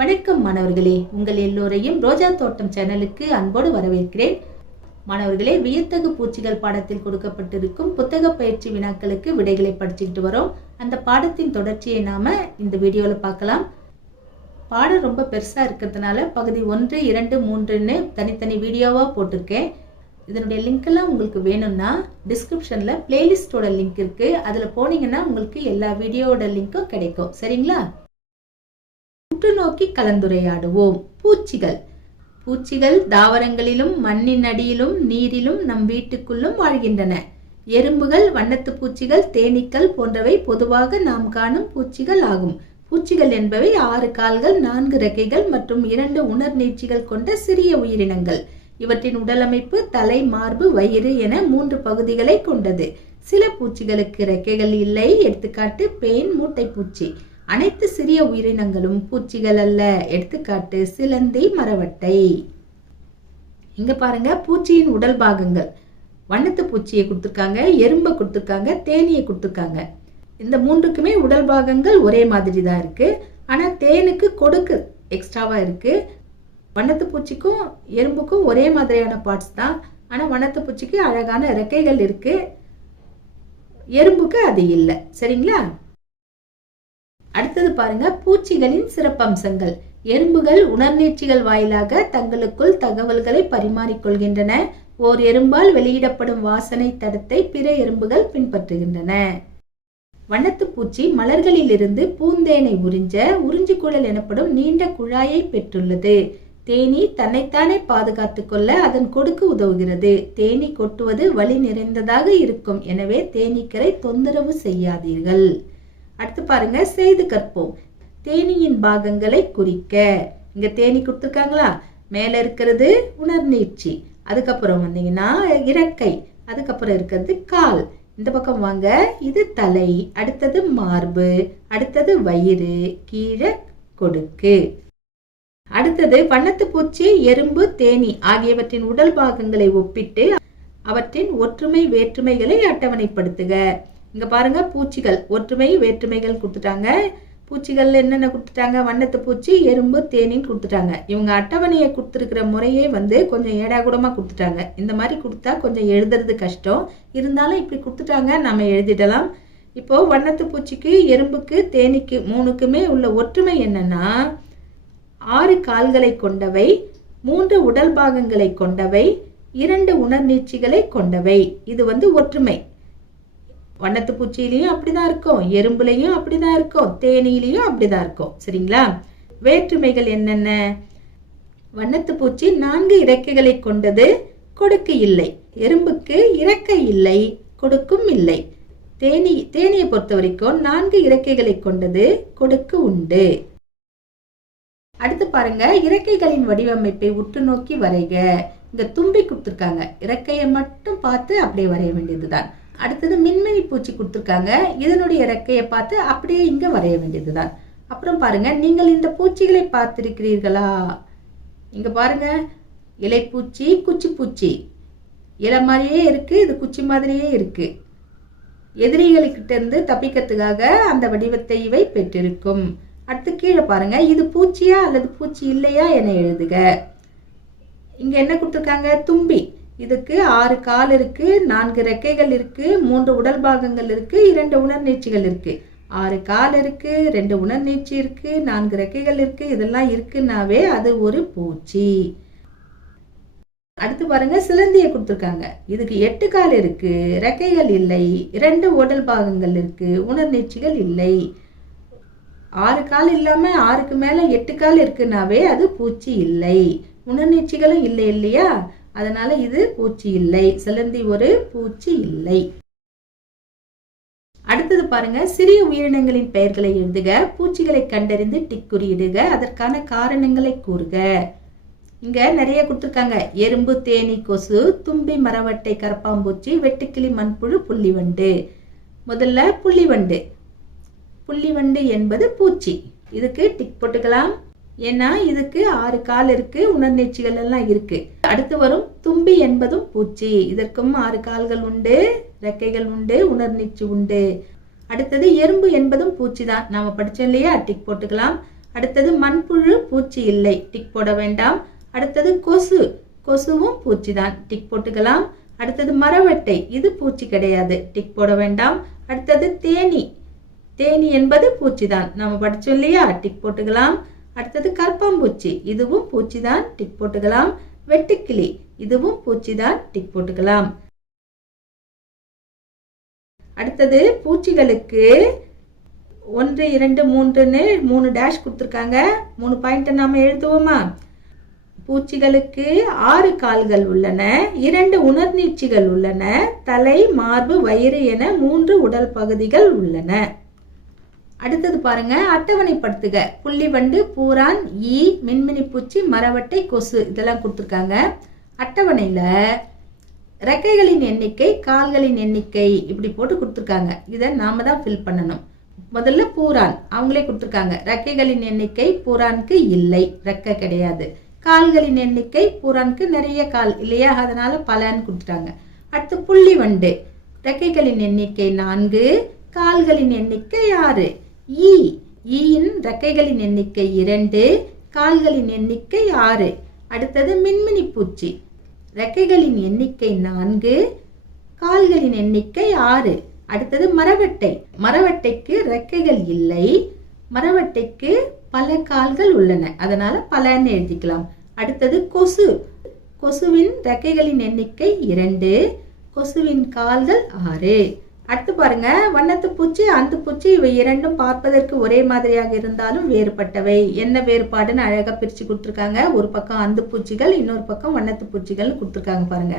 வணக்கம் மாணவர்களே, உங்கள் எல்லோரையும் ரோஜா தோட்டம் சேனலுக்கு அன்போடு வரவேற்கிறேன். மாணவர்களே, வியத்தகு பூச்சிகள் பாடத்தில் கொடுக்கப்பட்டிருக்கும் புத்தக பயிற்சி வினாக்களுக்கு விடைகளை படிச்சுக்கிட்டு வரோம். அந்த பாடத்தின் தொடர்ச்சியை நாம இந்த வீடியோவில் பார்க்கலாம். பாடம் ரொம்ப பெருசா இருக்கிறதுனால பகுதி 1, 2, 3ன்னு தனித்தனி வீடியோவா போட்டிருக்கேன். இதனுடைய லிங்க் எல்லாம் உங்களுக்கு வேணும்னா டிஸ்கிரிப்ஷன்ல பிளேலிஸ்டோட லிங்க் இருக்கு. அதுல போனீங்கன்னா உங்களுக்கு எல்லா வீடியோவோட லிங்க்கும் கிடைக்கும். சரிங்களா? உற்று நோக்கி கலந்துரையாடுவோம். பூச்சிகள் தாவரங்களிலும் மண்ணின் அடியிலும் நீரிலும் நம் வீட்டுக்குள்ளும் வாழ்கின்றன. எறும்புகள், வண்ணத்து பூச்சிகள், தேனீக்கள் போன்றவை பொதுவாக நாம் காணும் பூச்சிகள் ஆகும். பூச்சிகள் என்பவை 6 கால்கள், 4 இறக்கைகள் மற்றும் 2 உணர்நீட்சிகள் கொண்ட சிறிய உயிரினங்கள். இவற்றின் உடலமைப்பு தலை, மார்பு, வயிறு என 3 பகுதிகளை கொண்டது. சில பூச்சிகளுக்கு இறக்கைகள் இல்லை. எடுத்துக்காட்டு பேன், மூட்டைப்பூச்சி. அனைத்து சிறிய உயிரினங்களும் பூச்சிகள் அல்ல. எடுத்துக்காட்டு சிலந்தி, மரவட்டை. இங்க பாருங்க, பூச்சியின் உடல் பாகங்கள். வண்ணத்து பூச்சியை கொடுத்துருக்காங்க, எறும்பை கொடுத்துருக்காங்க, தேனியை கொடுத்துருக்காங்க. இந்த 3க்குமே உடல் பாகங்கள் ஒரே மாதிரி தான் இருக்கு. ஆனா தேனுக்கு கொடுக்கு எக்ஸ்ட்ராவா இருக்கு. வண்ணத்து பூச்சிக்கும் எறும்புக்கும் ஒரே மாதிரியான பார்ட்ஸ் தான். ஆனா வண்ணத்து பூச்சிக்கு அழகான இறக்கைகள் இருக்கு, எறும்புக்கு அது இல்லை. சரிங்களா? அடுத்தது பாருங்க, பூச்சிகளின் சிறப்பம்சங்கள். எறும்புகள் உணர்நீட்சிகள் வாயிலாக தங்களுக்குள் தகவல்களை பரிமாறிக்கொள்கின்றன. ஓர் எறும்பால் வெளியிடப்படும் வாசனை தடத்தை பிற எறும்புகள் பின்பற்றுகின்றன. வண்ணத்து பூச்சி மலர்களில் இருந்து பூந்தேனை உறிஞ்ச உறிஞ்சிக்குழல் எனப்படும் நீண்ட குழாயை பெற்றுள்ளது. தேனீ தன்னைத்தானே பாதுகாத்துக் கொள்ள அதன் கொடுக்கு உதவுகிறது. தேனீ கொட்டுவது வலி நிறைந்ததாக இருக்கும். எனவே தேனீக்களை தொந்தரவு செய்யாதீர்கள். அடுத்து பாருங்க, செய்து கற்போம். தேனியின் பாகங்களை குறிக்க. இங்க தேனி கொடுத்துருக்காங்களா? மேல இருக்கிறது உணர்நீட்சி, அதுக்கப்புறம் வந்தீங்கன்னா இறக்கை, அதுக்கப்புறம் இருக்கிறது கால். இந்த பக்கம் வாங்க, இது தலை, அடுத்தது மார்பு, அடுத்தது வயிறு, கீழே கொடுக்கு. அடுத்தது வண்ணத்து பூச்சி, எறும்பு, தேனி ஆகியவற்றின் உடல் பாகங்களை ஒப்பிட்டு அவற்றின் ஒற்றுமை வேற்றுமைகளை அட்டவணைப்படுத்துக. இங்க பாருங்க, பூச்சிகள் ஒற்றுமை வேற்றுமைகள் கொடுத்துட்டாங்க. பூச்சிகள் என்னென்ன கொடுத்துட்டாங்க? வண்ணத்து பூச்சி, எறும்பு, தேனின்னு கொடுத்துட்டாங்க. இவங்க அட்டவணையை கொடுத்துருக்கிற முறையே கொஞ்சம் ஏடாகூடமா கொடுத்துட்டாங்க. இந்த மாதிரி கொடுத்தா கொஞ்சம் எழுதுறது கஷ்டம். இருந்தாலும் இப்படி கொடுத்துட்டாங்க, நம்ம எழுதிடலாம். இப்போ வண்ணத்து பூச்சிக்கு, எறும்புக்கு, தேனிக்கு 3க்குமே உள்ள ஒற்றுமை என்னன்னா 6 கால்களை கொண்டவை, 3 உடல் பாகங்களை கொண்டவை, 2 உணர்நீட்சிகளை கொண்டவை. இது ஒற்றுமை. வண்ணத்து பூச்சியிலையும் அப்படிதான் இருக்கும், எறும்புலையும் அப்படிதான் இருக்கும், தேனியிலையும் அப்படிதான் இருக்கும். சரிங்களா? வேற்றுமைகள் என்னென்ன? வண்ணத்து பூச்சி 4 இறக்கைகளை கொண்டது, கொடுக்கு இல்லை. எறும்புக்கு இறக்கை இல்லை, கொடுக்கும் இல்லை. தேனியை பொறுத்த வரைக்கும் 4 இறக்கைகளை கொண்டது, கொடுக்கு உண்டு. அடுத்து பாருங்க, இறக்கைகளின் வடிவமைப்பை உற்று நோக்கி வரைக. இங்க தும்பி கொடுத்துருக்காங்க, இறக்கையை மட்டும் பார்த்து அப்படியே வரைய வேண்டியதுதான். அடுத்தது மின்மினி பூச்சி கொடுத்துருக்காங்க, இதனுடைய இறக்கையை பார்த்து அப்படியே இங்க வரைய வேண்டியதுதான். அப்புறம் பாருங்க, நீங்கள் இந்த பூச்சிகளை பார்த்திருக்கிறீர்களா? இங்க பாருங்க, இலைப்பூச்சி, குச்சி பூச்சி. இலை மாதிரியே இருக்கு, இது குச்சி மாதிரியே இருக்கு. எதிரிகளுக்கிட்ட இருந்து தப்பிக்கிறதுக்காக அந்த வடிவத்தை இவை பெற்றிருக்கும். அடுத்து கீழே பாருங்க, இது பூச்சியா அல்லது பூச்சி இல்லையா என எழுதுக. இங்க என்ன கொடுத்துருக்காங்க? தும்பி. இதுக்கு 6 கால் இருக்கு, 4 ரெக்கைகள் இருக்கு, 3 உடல் பாகங்கள் இருக்கு, 2 உணர்நீட்சிகள் இருக்கு. 6 கால் இருக்கு, 2 உணர்நீட்சி இருக்கு, 4 ரெக்கைகள் இருக்கு. இதெல்லாம் இருக்குன்னாவே அது ஒரு பூச்சி. அடுத்து பாருங்க, சிலந்தியை கொடுத்துருக்காங்க. இதுக்கு 8 கால் இருக்கு, ரெக்கைகள் இல்லை, 2 உடல் பாகங்கள் இருக்கு, உணர்நீட்சிகள் இல்லை. 6 கால் இல்லாம 6க்கு மேல 8 கால் இருக்குன்னாவே அது பூச்சி இல்லை. உணர்நீட்சிகளும் இல்லை இல்லையா? அதனால இது பூச்சி இல்லை. சிலந்தி ஒரு பூச்சி இல்லை. அடுத்தது பாருங்க, சிறிய உயிரினங்களின் பெயர்களை எழுதுக. பூச்சிகளை கண்டறிந்து டிக் குறியிடுக. அதற்கான காரணங்களை கூறுக. இங்க நிறைய கொடுத்துருக்காங்க. எறும்பு, தேனி, கொசு, தும்பி, மரவட்டை, கரப்பாம்பூச்சி, வெட்டுக்கிளி, மண்புழு, புள்ளிவண்டு. முதல்ல புள்ளிவண்டு. புள்ளிவண்டு என்பது பூச்சி. இதுக்கு டிக் போட்டுக்கலாம். ஏன்னா இதுக்கு 6 கால் இருக்கு, உணர்நீட்சிகள் எல்லாம் இருக்கு. அடுத்து வரும் தும்பி என்பதும் பூச்சி. இதற்கும் 6 கால்கள் உண்டு, ரெக்கைகள் உண்டு, உணர்நீட்சி உண்டு. அடுத்தது எறும்பு என்பதும் பூச்சி தான், நாம படிச்சோம் இல்லையா? டிக் போட்டுக்கலாம். அடுத்தது மண்புழு, பூச்சி இல்லை, டிக் போட வேண்டாம். அடுத்தது கொசு, கொசுவும் பூச்சி தான், டிக் போட்டுக்கலாம். அடுத்தது மரவட்டை, இது பூச்சி கிடையாது, டிக் போட வேண்டாம். அடுத்தது தேனி, தேனி என்பது பூச்சி தான், நம்ம படிச்சோம் இல்லையா, டிக் போட்டுக்கலாம். அடுத்தது கற்பாம்பூச்சி, இதுவும் பூச்சி தான், டிக் போட்டுக்கலாம். வெட்டுக்கிளி, இதுவும் பூச்சி தான், டிக் போட்டுக்கலாம். அடுத்தது பூச்சிகளுக்கு 1 2 3ன்னு 3 டேஷ் கொடுத்துருக்காங்க. 3 பாயிண்ட் நாம எழுதுவோமா? பூச்சிகளுக்கு 6 கால்கள் உள்ளன, 2 உணர்நீட்சிகள் உள்ளன, தலை, மார்பு, வயிறு என 3 உடல் பகுதிகள் உள்ளன. அடுத்தது பாருங்க, அட்டவணைப்படுத்துக. புள்ளிவண்டு, பூரான், ஈ, மின்மினி பூச்சி, மரவட்டை, கொசு இதெல்லாம் கொடுத்துருக்காங்க. அட்டவணையில ரெக்கைகளின் எண்ணிக்கை, கால்களின் எண்ணிக்கை இப்படி போட்டு கொடுத்துருக்காங்க. இதை நாம தான் ஃபில் பண்ணணும். முதல்ல பூரான், அவங்களே கொடுத்துருக்காங்க. ரெக்கைகளின் எண்ணிக்கை பூரானுக்கு இல்லை, ரெக்கை கிடையாது. கால்களின் எண்ணிக்கை பூரானுக்கு நிறைய கால் இல்லையா, அதனால பலன்னு கொடுத்துட்டாங்க. அடுத்து புள்ளிவண்டு, ரெக்கைகளின் எண்ணிக்கை 4, கால்களின் எண்ணிக்கை 6. ஈ, ஈயின் ரெக்கைகளின் எண்ணிக்கை 2, கால்களின் எண்ணிக்கை 6. அடுத்தது மின்மினி பூச்சி, ரெக்கைகளின் எண்ணிக்கை 4, கால்களின் எண்ணிக்கை 6. அடுத்தது மரவட்டை, மரவட்டைக்கு ரெக்கைகள் இல்லை, மரவட்டைக்கு பல கால்கள் உள்ளன, அதனால பலன்னு எழுதிக்கலாம். அடுத்தது கொசு, கொசுவின் ரெக்கைகளின் எண்ணிக்கை 2, கொசுவின் கால்கள் 6. அடுத்து பாருங்க, வண்ணத்து பூச்சி, அந்து பூச்சி, இவை இரண்டும் பார்ப்பதற்கு ஒரே மாதிரியாக இருந்தாலும் வேறுபட்டவை. என்ன வேறுபாடுன்னு அழகா பிரிச்சு கொடுத்துருக்காங்க. ஒரு பக்கம் அந்து பூச்சிகள், இன்னொரு பக்கம் வண்ணத்து பூச்சிகள் கொடுத்துருக்காங்க பாருங்க.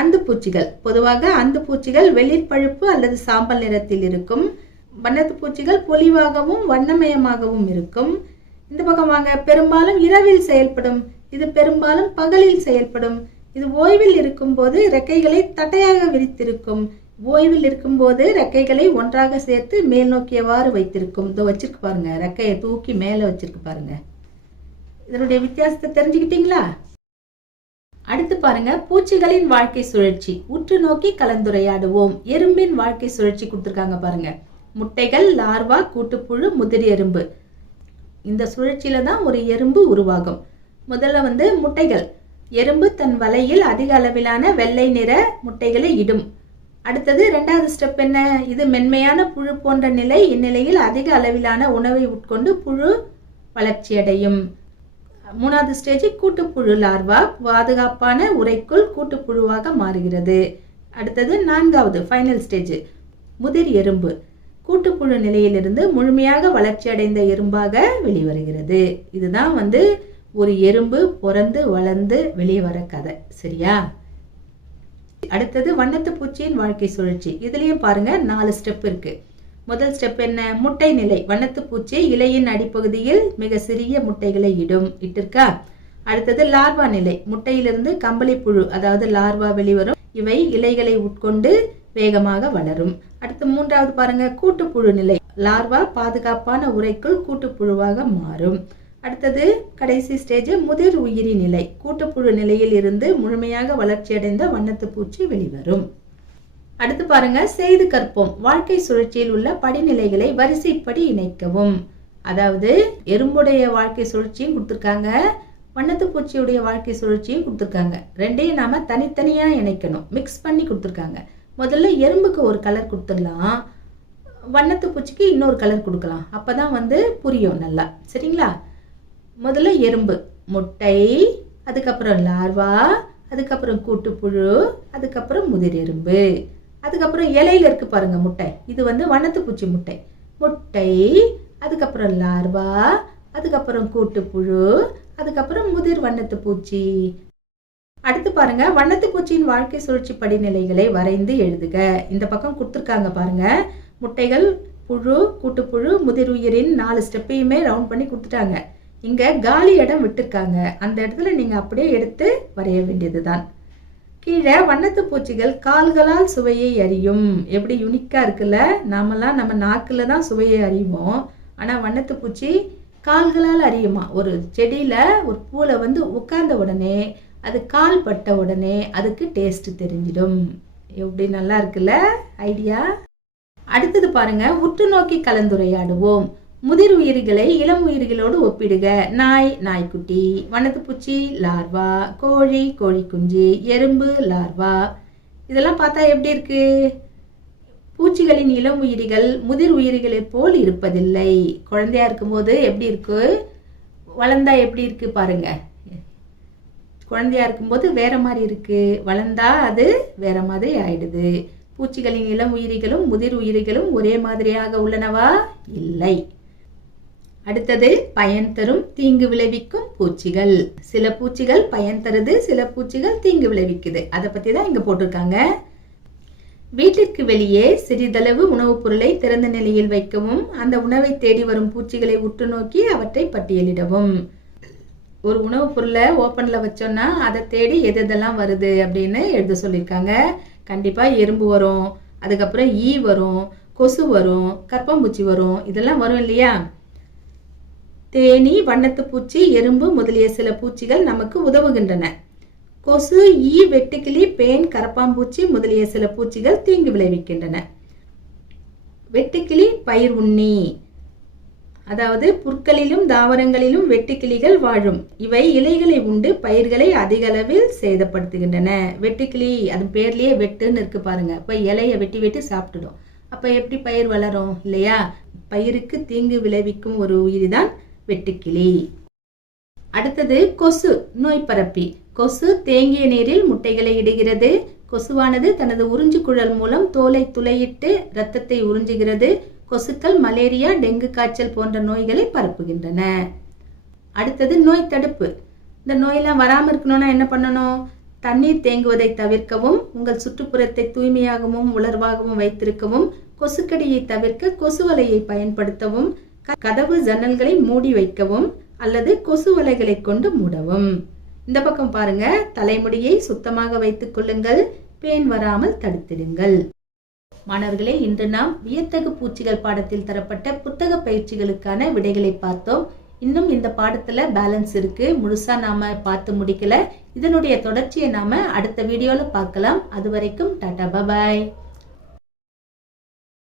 அந்து பூச்சிகள், பொதுவாக அந்து பூச்சிகள் வெளிர் பழுப்பு அல்லது சாம்பல் நிறத்தில் இருக்கும். வண்ணத்து பூச்சிகள் பொலிவாகவும் வண்ணமயமாகவும் இருக்கும். இந்த பக்கம் வாங்க, பெரும்பாலும் இரவில் செயல்படும், இது பெரும்பாலும் பகலில் செயல்படும். இது ஓய்வில் இருக்கும் போது ரெக்கைகளை தட்டையாக விரித்திருக்கும். ஓய்வில் இருக்கும் போது ரெக்கைகளை ஒன்றாக சேர்த்து மேல் நோக்கியவாறு வைத்திருக்கும். இதோ வச்சிருக்கு பாருங்க, ரெக்கையை தூக்கி மேல வச்சிருக்கு பாருங்க. இதனுடைய வித்தியாசத்தை தெரிஞ்சுக்கிட்டீங்களா? அடுத்து பாருங்க, பூச்சிகளின் வாழ்க்கை சுழற்சி. உற்று நோக்கி கலந்துரையாடுவோம். எறும்பின் வாழ்க்கை சுழற்சி கொடுத்துருக்காங்க பாருங்க. முட்டைகள், லார்வா, கூட்டுப்புழு, முதிர் எறும்பு. இந்த சுழற்சியில தான் ஒரு எறும்பு உருவாகும். முதல்ல முட்டைகள். எறும்பு தன் வலையில் அதிக அளவிலான வெள்ளை நிற முட்டைகளை இடும். அடுத்தது 2வது ஸ்டெப் என்ன? இது மென்மையான புழு போன்ற நிலை. இந்நிலையில் அதிக அளவிலான உணவை உட்கொண்டு புழு வளர்ச்சி அடையும். 3வது ஸ்டேஜ் கூட்டுப்புழு லார்வா பாதுகாப்பான உரைக்குள் கூட்டுப்புழுவாக மாறுகிறது. அடுத்தது 4வது ஃபைனல் ஸ்டேஜ் முதிர் எறும்பு. கூட்டுப்புழு நிலையிலிருந்து முழுமையாக வளர்ச்சி அடைந்த எறும்பாக வெளிவருகிறது. இதுதான் ஒரு எறும்பு பிறந்து வளர்ந்து வெளியே வர கதை. சரியா? அடுத்தது வண்ணத்து பூச்சியின் வாழ்க்கை சுழற்சி. இதுலயும் பாருங்க 4 ஸ்டெப் இருக்கு. முதல் ஸ்டெப் என்ன? முட்டை நிலை. வண்ணத்து பூச்சி இலையின் அடிப்பகுதியில் மிக சிறிய முட்டைகளை இட்டிருக்கா. அடுத்தது லார்வா நிலை. முட்டையிலிருந்து கம்பளி புழு அதாவது லார்வா வெளிவரும். இவை இலைகளை உட்கொண்டு வேகமாக வளரும். அடுத்து 3வது பாருங்க, கூட்டுப்புழு நிலை. லார்வா பாதுகாப்பான உரைக்குள் கூட்டுப்புழுவாக மாறும். அடுத்தது கடைசி ஸ்டேஜ் முதிர் உயிரி நிலை. கூட்டுப்புழு நிலையில் இருந்து முழுமையாக வளர்ச்சி அடைந்த வண்ணத்து பூச்சி வெளிவரும். அடுத்து பாருங்க, செய்து கற்போம். வாழ்க்கை சுழற்சியில் உள்ள படிநிலைகளை வரிசைப்படி இணைக்கவும். அதாவது எறும்புடைய வாழ்க்கை சுழற்சியும் கொடுத்துருக்காங்க, வண்ணத்து பூச்சியுடைய வாழ்க்கை சுழற்சியும் கொடுத்துருக்காங்க. ரெண்டையும் நாம தனித்தனியா இணைக்கணும், மிக்ஸ் பண்ணி கொடுத்துருக்காங்க. முதல்ல எறும்புக்கு ஒரு கலர் கொடுத்துடலாம், வண்ணத்து பூச்சிக்கு இன்னொரு கலர் கொடுக்கலாம். அப்பதான் புரியும் நல்லா. சரிங்களா? முதல்ல எறும்பு, முட்டை, அதுக்கப்புறம் லார்வா, அதுக்கப்புறம் கூட்டுப்புழு, அதுக்கப்புறம் முதிர் எறும்பு, அதுக்கப்புறம் இலையில இருக்கு பாருங்க முட்டை. இது வண்ணத்து பூச்சி முட்டை. முட்டை, அதுக்கப்புறம் லார்வா, அதுக்கப்புறம் கூட்டுப்புழு, அதுக்கப்புறம் முதிர் வண்ணத்து பூச்சி. அடுத்து பாருங்க, வண்ணத்து பூச்சியின் வாழ்க்கை சுழற்சி படிநிலைகளை வரைந்து எழுதுக. இந்த பக்கம் கொடுத்துருக்காங்க பாருங்க. முட்டைகள், புழு, கூட்டுப்புழு, முதிர் உயிரின் 4 ஸ்டெப்பையுமே ரவுண்ட் பண்ணி கொடுத்துட்டாங்க. இங்க காலி இடம் விட்டுருக்காங்க, அந்த இடத்துல நீங்க அப்படியே எடுத்து வரைய வேண்டியதுதான். கீழே வண்ணத்து பூச்சிகள் கால்களால் சுவையை அறியும். எப்படி யூனிக்கா இருக்குல்ல? நாமெல்லாம் நம்ம நாக்குல தான் சுவையை அறிவோம், ஆனா வண்ணத்து பூச்சி கால்களால் அறியுமா. ஒரு செடியில ஒரு பூல உட்கார்ந்த உடனே அது கால் பட்ட உடனே அதுக்கு டேஸ்ட் தெரிஞ்சிடும். எப்படி நல்லா இருக்குல்ல ஐடியா? அடுத்தது பாருங்க, உற்று நோக்கி கலந்துரையாடுவோம். முதிர் உயிரிகளை இளம் உயிரிகளோடு ஒப்பிடுக. நாய், நாய்க்குட்டி. வண்ணத்துப்பூச்சி, லார்வா. கோழி, கோழி குஞ்சு. எறும்பு, லார்வா. இதெல்லாம் பார்த்தா எப்படி இருக்கு? பூச்சிகளின் இளம் உயிரிகள் முதிர் உயிரிகளைப் போல் இருப்பதில்லை. குழந்தையா இருக்கும்போது எப்படி இருக்கு, வளர்ந்தா எப்படி இருக்கு பாருங்க. குழந்தையா இருக்கும்போது வேற மாதிரி இருக்கு, வளர்ந்தா அது வேற மாதிரி ஆயிடுது. பூச்சிகளின் இளம் உயிரிகளும் முதிர் உயிரிகளும் ஒரே மாதிரியாக உள்ளனவா? இல்லை. அடுத்தது பயன் தரும் தீங்கு விளைவிக்கும் பூச்சிகள். சில பூச்சிகள் பயன் தருது, சில பூச்சிகள் தீங்கு விளைவிக்குது. அதை பத்தி தான் இங்க போட்டிருக்காங்க. வீட்டிற்கு வெளியே சிறிதளவு உணவுப் பொருளை திறந்த நிலையில் வைக்கவும், அந்த உணவை தேடி வரும் பூச்சிகளை உற்று நோக்கி அவற்றை பட்டியலிடவும். ஒரு உணவுப் பொருளை ஓப்பன்ல வச்சோம்னா அதை தேடி எதெல்லாம் வருது அப்படின்னு எழுத சொல்லியிருக்காங்க. கண்டிப்பா எறும்பு வரும், அதுக்கப்புறம் ஈ வரும், கொசு வரும், கரப்பாம்பூச்சி வரும், இதெல்லாம் வரும் இல்லையா? தேனி, வண்ணத்துப்பூச்சி, எறும்பு முதலிய சில பூச்சிகள் நமக்கு உதவுகின்றன. கொசு, ஈ, வெட்டுக்கிளி, பேன், கரப்பாம்பூச்சி முதலிய சில பூச்சிகள் தீங்கு விளைவிக்கின்றன. வெட்டுக்கிளி பயிர் உண்ணி, அதாவது புற்களிலும் தாவரங்களிலும் வெட்டுக்கிளிகள் வாழும். இவை இலைகளை உண்டு பயிர்களை அதிக அளவில் சேதப்படுத்துகின்றன. வெட்டுக்கிளி, அது பேர்லயே வெட்டுன்னு இருக்கு பாருங்க. அப்ப இலையை வெட்டி வெட்டி சாப்பிட்டுடும். அப்ப எப்படி பயிர் வளரும் இல்லையா? பயிருக்கு தீங்கு விளைவிக்கும் ஒரு உயிரிதான் வெட்டுக்கிளி. அடுத்தது கொசு, நோய் பரப்பி. கொசு தேங்கிய நீரில் முட்டைகளை இடுகிறது. கொசுவானது தனது உறிஞ்சு குழல் மூலம் தோலை துளையிட்டு இரத்தத்தை உறிஞ்சுகிறது. கொசுக்கள் மலேரியா, டெங்கு காய்ச்சல் போன்ற நோய்களை பரப்புகின்றன. அடுத்தது நோய் தடுப்பு. இந்த நோயெல்லாம் வராம இருக்கணும்னா என்ன பண்ணணும்? தண்ணீர் தேங்குவதை தவிர்க்கவும், உங்கள் சுற்றுப்புறத்தை தூய்மையாகவும் உலர்வாகவும் வைத்திருக்கவும், கொசுக்கடியை தவிர்க்க கொசு வலையை பயன்படுத்தவும், கதவு ஜன்னல்களை மூடி வைக்கவும் அல்லது கொசு வலைகளை கொண்டு மூடவும். இந்த பக்கம் பாருங்க, தலைமுடியை சுத்தமாக வைத்துக் கொள்ளுங்கள், பேன் வராமல் தடுத்திடுங்கள். மாணவர்களே, இன்று நாம் வியத்தகு பூச்சிகள் பாடத்தில் தரப்பட்ட புத்தக பயிற்சிகளுக்கான விடைகளை பார்த்தோம். இன்னும் இந்த பாடத்துல பேலன்ஸ் இருக்கு, முழுசா நாம பார்த்து முடிக்கல. இதனுடைய தொடர்ச்சியை நாம அடுத்த வீடியோல பார்க்கலாம். அது வரைக்கும் டாடா, பாய்.